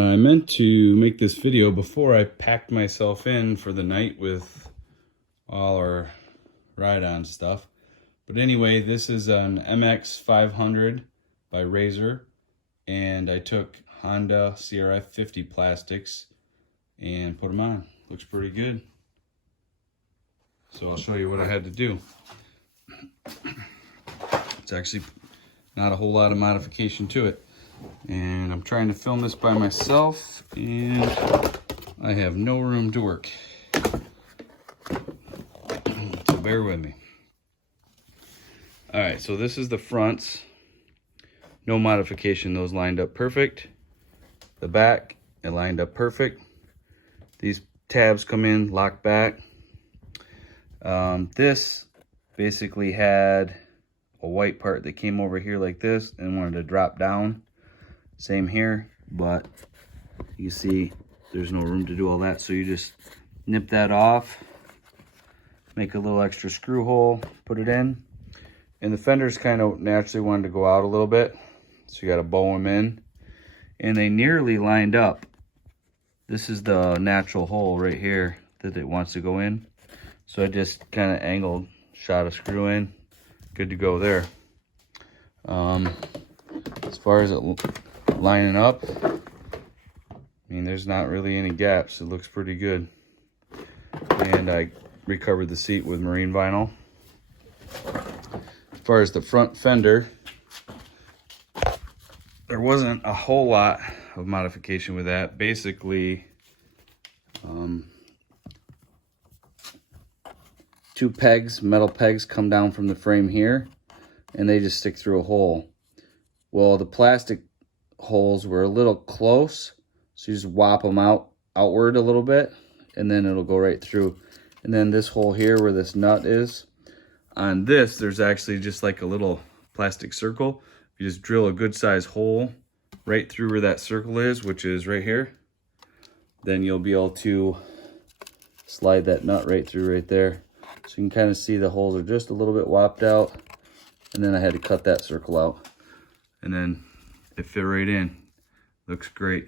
I meant to make this video before I packed myself in for the night with all our ride-on stuff. But anyway, this is an Mx500 by Razor, and I took Honda CR50 plastics and put them on. Looks pretty good. So I'll show you what I had to do. It's actually not a whole lot of modification to it. And I'm trying to film this by myself, and I have no room to work. So bear with me. Alright, so this is the fronts. No modification, those lined up perfect. The back, it lined up perfect. These tabs come in, lock back. This basically had a white part that came over here like this and wanted to drop down. Same here, but you see there's no room to do all that, so you just nip that off, make a little extra screw hole, put it in, and the fenders kind of naturally wanted to go out a little bit, so you got to bow them in, and they nearly lined up. This is the natural hole right here that it wants to go in, so I just kind of angled, shot a screw in, good to go there. As far as it lining up, I mean, there's not really any gaps. It looks pretty good. And I recovered the seat with marine vinyl. As far as the front fender, there wasn't a whole lot of modification with that. Basically, two pegs, metal pegs, come down from the frame here, and they just stick through a hole. Well, the plastic holes were a little close, so you just whop them outward a little bit, and then it'll go right through. And then this hole here where this nut is, on this there's actually just like a little plastic circle. You just drill a good size hole right through where that circle is, which is right here, then you'll be able to slide that nut right through right there. So you can kind of see the holes are just a little bit whopped out, and then I had to cut that circle out, and then it fit right in. Looks great.